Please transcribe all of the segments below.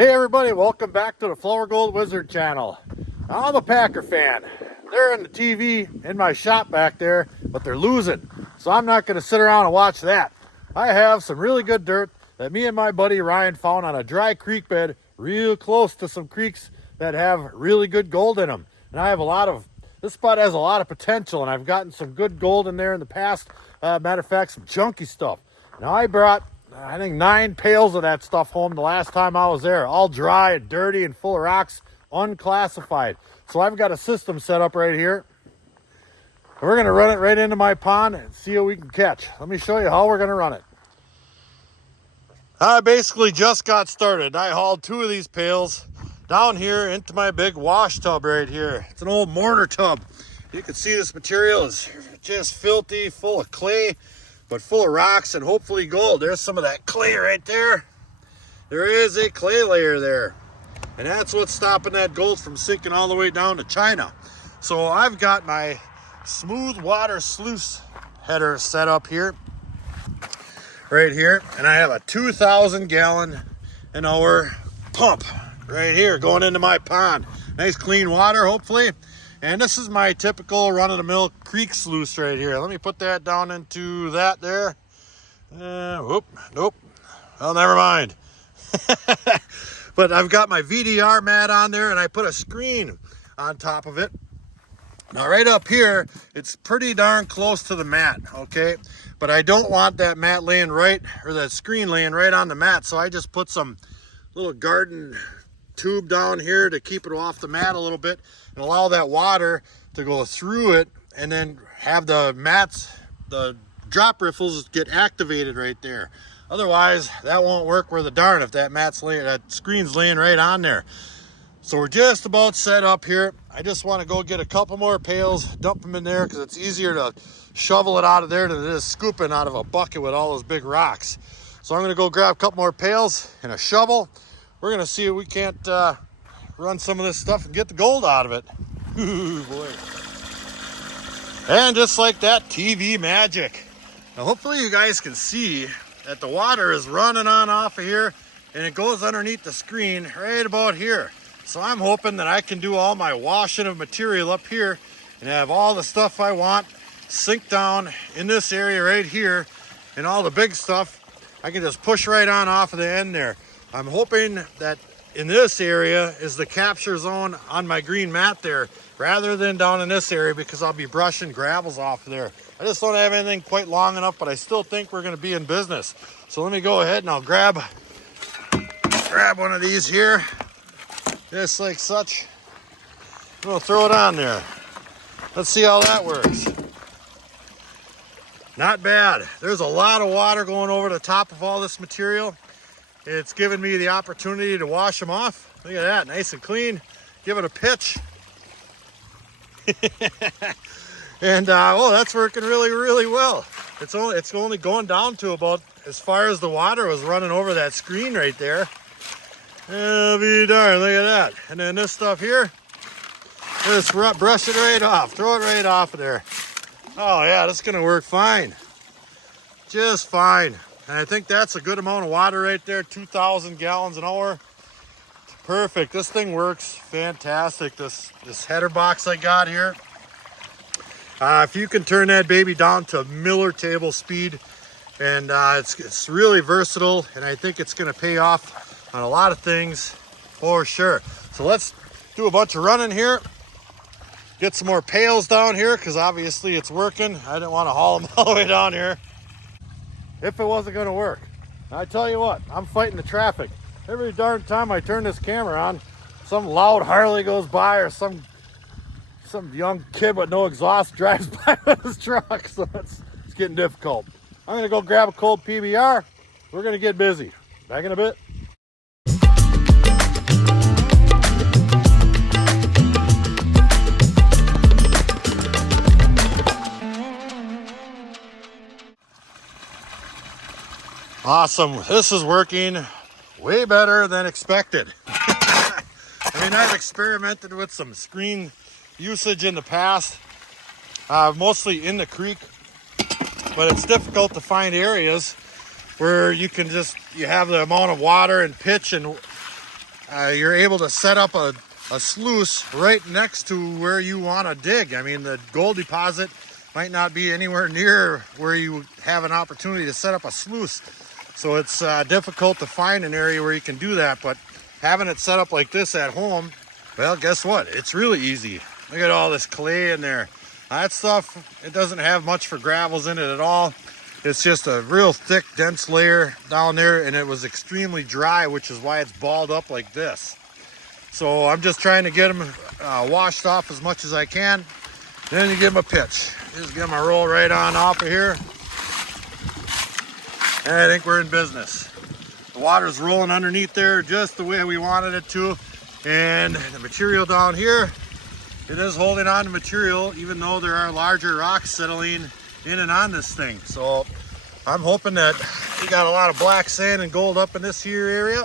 Hey everybody, welcome back to the Flourgoldwizards channel. I'm a Packer fan. They're in the TV in my shop back there, but they're losing. So I'm not going to sit around and watch that. I have some really good dirt that me and my buddy Ryan found on a dry creek bed real close to some creeks that have really good gold in them. And I have this spot has a lot of potential, and I've gotten some good gold in there in the past. Matter of fact, some chunky stuff. Now I brought I think 9 pails of that stuff home the last time I was there, all dry and dirty and full of rocks, unclassified. So I've got a system set up right here. We're going to run it right into my pond and see what we can catch. Let me show you how we're going to run it. I basically just got started. I hauled 2 of these pails down here into my big wash tub right here. It's an old mortar tub. You can see this material is just filthy, full of clay, but full of rocks and hopefully gold. There's some of that clay right there. There is a clay layer there. And that's what's stopping that gold from sinking all the way down to China. So I've got my smooth water sluice header set up here, right here. And I have a 2,000 gallon an hour pump right here going into my pond. Nice clean water, hopefully. And this is my typical run-of-the-mill creek sluice right here. Let me put that down into that there. Nope. Well, never mind. But I've got my VDR mat on there, and I put a screen on top of it. Now, right up here, it's pretty darn close to the mat, okay? But I don't want that mat laying right, or that screen laying right on the mat, so I just put some little garden tube down here to keep it off the mat a little bit and allow that water to go through it, and then have the mats, the drop riffles, get activated right there. Otherwise, that won't work worth a darn if that screen's laying right on there. So we're just about set up here. I just want to go get a couple more pails, dump them in there, because it's easier to shovel it out of there than it is scooping out of a bucket with all those big rocks. So I'm going to go grab a couple more pails and a shovel. We're going to see if we can't run some of this stuff and get the gold out of it. Ooh, boy. And just like that, TV magic. Now, hopefully you guys can see that the water is running on off of here, and it goes underneath the screen right about here. So I'm hoping that I can do all my washing of material up here and have all the stuff I want sink down in this area right here, and all the big stuff I can just push right on off of the end there. I'm hoping that in this area is the capture zone on my green mat there, rather than down in this area, because I'll be brushing gravels off of there. I just don't have anything quite long enough, but I still think we're going to be in business. So let me go ahead and I'll grab one of these here, just like such. We'll throw it on there. Let's see how that works. Not bad. There's a lot of water going over the top of all this material. It's given me the opportunity to wash them off. Look at that, nice and clean. Give it a pitch. And well, that's working really well. It's only going down to about as far as the water was running over that screen right there. I'll be darned, look at that. And then this stuff here, just brush it right off, throw it right off of there. Oh yeah, that's gonna work fine. Just fine. And I think that's a good amount of water right there, 2,000 gallons an hour. Perfect, this thing works fantastic. This header box I got here. If you can turn that baby down to Miller table speed, and it's really versatile, and I think it's gonna pay off on a lot of things for sure. So let's do a bunch of running here. Get some more pails down here, because obviously it's working. I didn't want to haul them all the way down here if it wasn't going to work. I tell you what, I'm fighting the traffic. Every darn time I turn this camera on, some loud Harley goes by, or some young kid with no exhaust drives by with his truck. So it's getting difficult. I'm going to go grab a cold PBR. We're going to get busy. Back in a bit. Awesome, this is working way better than expected. I mean, I've experimented with some screen usage in the past, mostly in the creek, but it's difficult to find areas where you have the amount of water and pitch and you're able to set up a sluice right next to where you want to dig. I mean, the gold deposit might not be anywhere near where you have an opportunity to set up a sluice. So it's difficult to find an area where you can do that, but having it set up like this at home, well, guess what? It's really easy. Look at all this clay in there. That stuff, it doesn't have much for gravels in it at all. It's just a real thick, dense layer down there, and it was extremely dry, which is why it's balled up like this. So I'm just trying to get them washed off as much as I can. Then you give them a pitch. Just give them a roll right on off of here. And I think we're in business. The water's rolling underneath there just the way we wanted it to. And the material down here, it is holding on to material, even though there are larger rocks settling in and on this thing. So I'm hoping that we got a lot of black sand and gold up in this here area,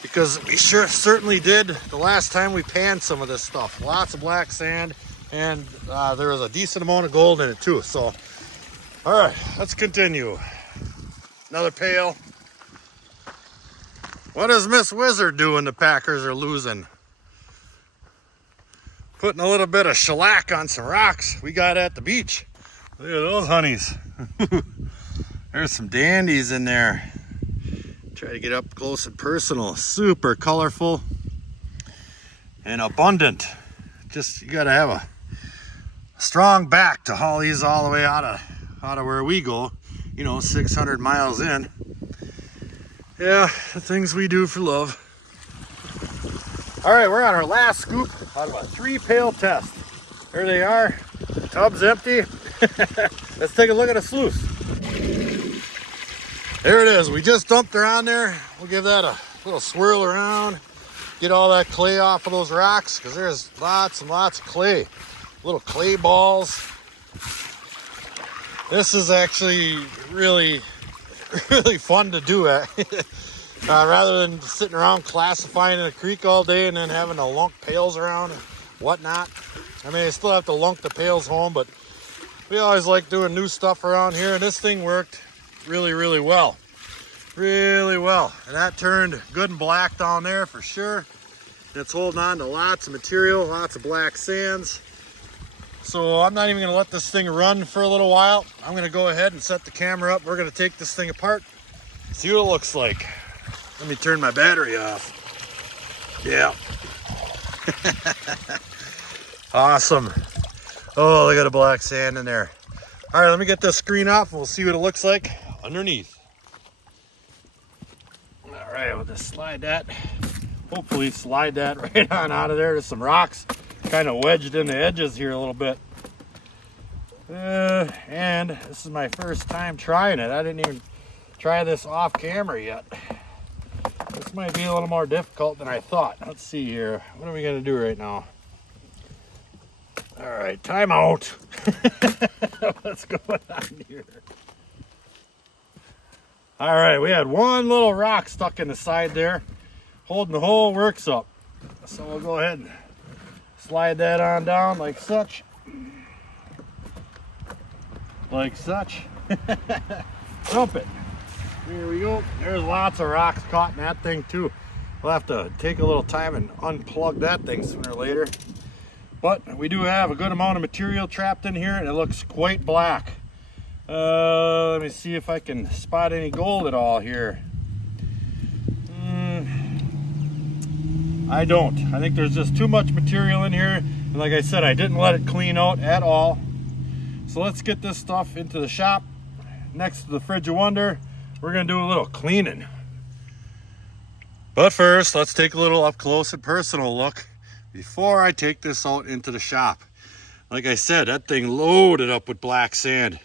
because we certainly did the last time we panned some of this stuff. Lots of black sand, and there was a decent amount of gold in it too. So, all right, let's continue. Another pail. What does Miss Wizard do when the Packers are losing? Putting a little bit of shellac on some rocks we got at the beach. Look at those honeys. There's some dandies in there. Try to get up close and personal. Super colorful and abundant. Just, you gotta have a strong back to haul these all the way out of where we go. You know, 600 miles in. Yeah, the things we do for love. All right, we're on our last scoop out of a 3-pail test. There they are. The tub's empty. Let's take a look at a sluice. There it is. We just dumped her on there. We'll give that a little swirl around. Get all that clay off of those rocks, because there's lots and lots of clay. Little clay balls. This is actually really fun to do it. Rather than sitting around classifying in a creek all day and then having to lunk pails around and whatnot. I mean, I still have to lunk the pails home, but we always like doing new stuff around here, and this thing worked really well. Really well. And that turned good and black down there for sure. It's holding on to lots of material, lots of black sands. So I'm not even going to let this thing run for a little while. I'm going to go ahead and set the camera up. We're going to take this thing apart, see what it looks like. Let me turn my battery off. Yeah. Awesome. Oh, look at the black sand in there. All right, let me get this screen off and we'll see what it looks like underneath. All right, we'll just slide that. Hopefully slide that right on out of there. There's some rocks kind of wedged in the edges here a little bit. And this is my first time trying it. I didn't even try this off camera yet. This might be a little more difficult than I thought. Let's see here. What are we gonna do right now? All right, time out. What's going on here? All right, we had one little rock stuck in the side there, holding the whole works up. So we'll go ahead and slide that on down like such. Like such. Dump it. Here we go. There's lots of rocks caught in that thing too. We'll have to take a little time and unplug that thing sooner or later. But we do have a good amount of material trapped in here, and it looks quite black. Let me see if I can spot any gold at all here. I don't. I think there's just too much material in here. And like I said, I didn't let it clean out at all. So let's get this stuff into the shop next to the Fridge of Wonder. We're gonna do a little cleaning. But first, let's take a little up close and personal look before I take this out into the shop. Like I said, that thing loaded up with black sand.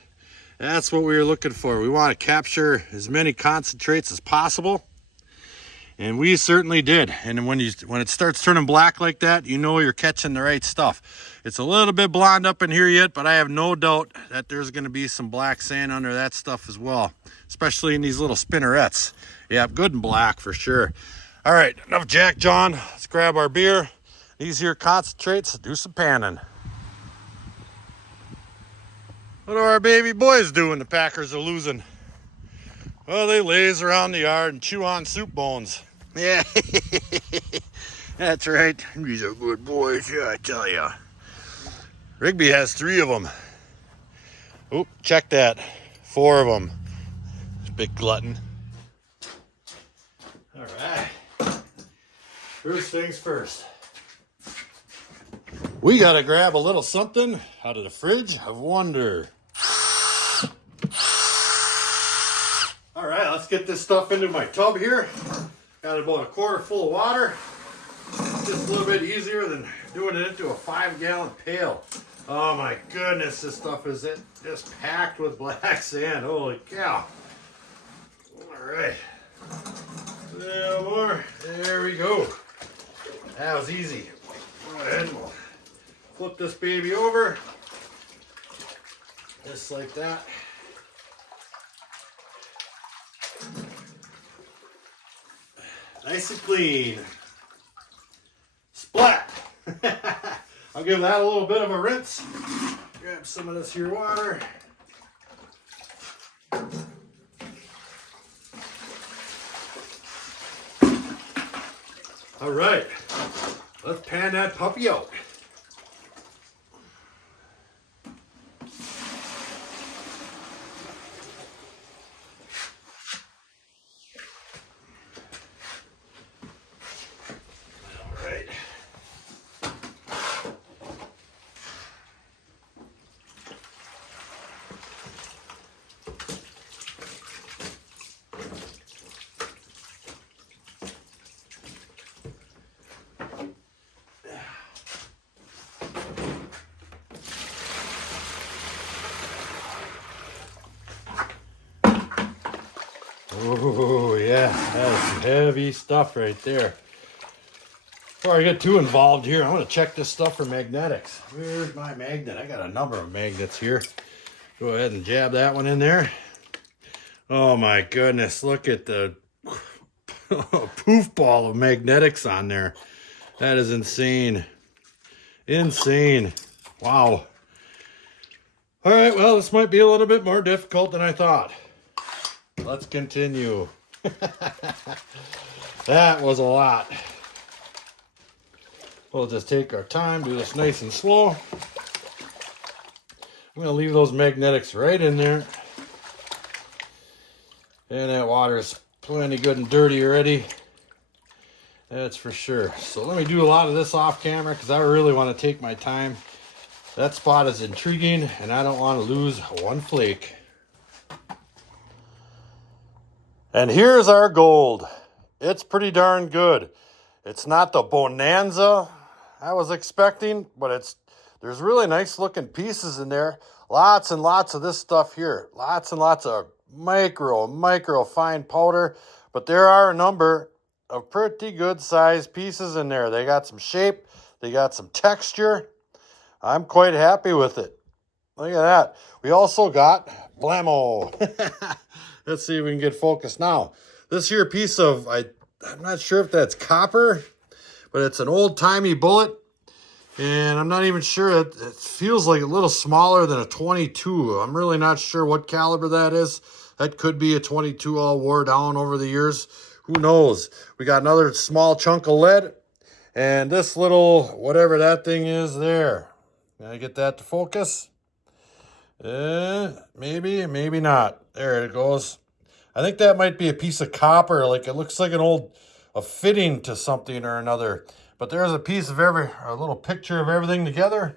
That's what we were looking for. We want to capture as many concentrates as possible. And we certainly did. And when it starts turning black like that, you know you're catching the right stuff. It's a little bit blonde up in here yet, but I have no doubt that there's going to be some black sand under that stuff as well, especially in these little spinnerets. Yeah, good and black for sure. All right, enough Jack John. Let's grab our beer. These here concentrates, do some panning. What do our baby boys do when the Packers are losing? Well, they laze around the yard and chew on soup bones. Yeah, that's right. These are good boys, yeah, I tell ya. Rigby has 3 of them. Oop, check that. 4 of them. Big glutton. All right. First things first. We gotta grab a little something out of the fridge of wonder. All right, let's get this stuff into my tub here. Got about a quart full of water. Just a little bit easier than doing it into a 5-gallon pail. Oh my goodness, this stuff is just packed with black sand. Holy cow. All right. A little more. There we go. That was easy. Go ahead and we'll flip this baby over. Just like that. Nice and clean. Splat! I'll give that a little bit of a rinse. Grab some of this here water. All right, let's pan that puppy out. Oh yeah, that is some heavy stuff right there. Before I get too involved here, I want to check this stuff for magnetics. Where's my magnet? I got a number of magnets here. Go ahead and jab that one in there. Oh my goodness, look at the poof ball of magnetics on there. That is insane. Insane. Wow. All right, well, this might be a little bit more difficult than I thought. Let's continue. That was a lot. We'll just take our time, do this nice and slow. I'm going to leave those magnetics right in there. And that water is plenty good and dirty already. That's for sure. So let me do a lot of this off camera because I really want to take my time. That spot is intriguing and I don't want to lose one flake. And here's our gold. It's pretty darn good. It's not the bonanza I was expecting, but there's really nice looking pieces in there. Lots and lots of this stuff here. Lots and lots of micro fine powder. But there are a number of pretty good sized pieces in there. They got some shape. They got some texture. I'm quite happy with it. Look at that. We also got blammo. Let's see if we can get focused now. This here piece of, I'm not sure if that's copper, but it's an old-timey bullet. And I'm not even sure, it feels like a little smaller than a 22. I'm really not sure what caliber that is. That could be a 22 all wore down over the years. Who knows? We got another small chunk of lead. And this little, whatever that thing is there. Can I get that to focus? Maybe, maybe not. There it goes. I think that might be a piece of copper. Like it looks like a fitting to something or another. But there's a piece of a little picture of everything together.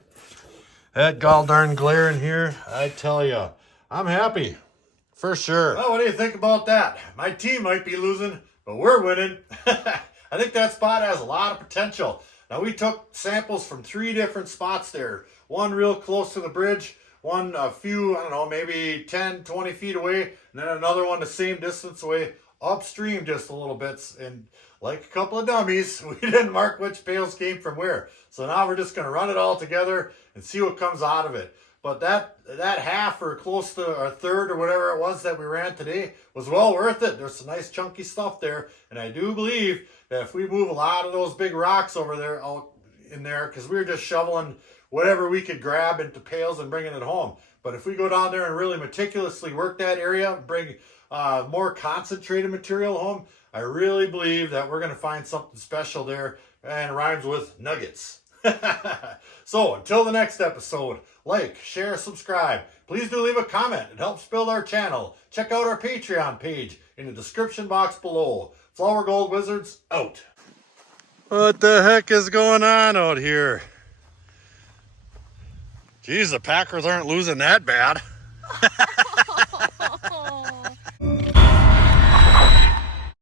That gall darn glare in here, I tell you, I'm happy. For sure. Well, what do you think about that? My team might be losing, but we're winning. I think that spot has a lot of potential. Now, we took samples from 3 different spots there. One real close to the bridge, one a few, I don't know, maybe 10, 20 feet away, and then another one the same distance away, upstream just a little bit. And like a couple of dummies, we didn't mark which pails came from where. So now we're just going to run it all together and see what comes out of it. But that half or close to a third or whatever it was that we ran today was well worth it. There's some nice chunky stuff there. And I do believe that if we move a lot of those big rocks over there out in there, because we were just shoveling whatever we could grab into pails and bringing it home. But if we go down there and really meticulously work that area, bring more concentrated material home, I really believe that we're going to find something special there, and it rhymes with nuggets. So until the next episode, like, share, subscribe. Please do leave a comment. It helps build our channel. Check out our Patreon page in the description box below. Flourgoldwizards out. What the heck is going on out here? Geez, the Packers aren't losing that bad.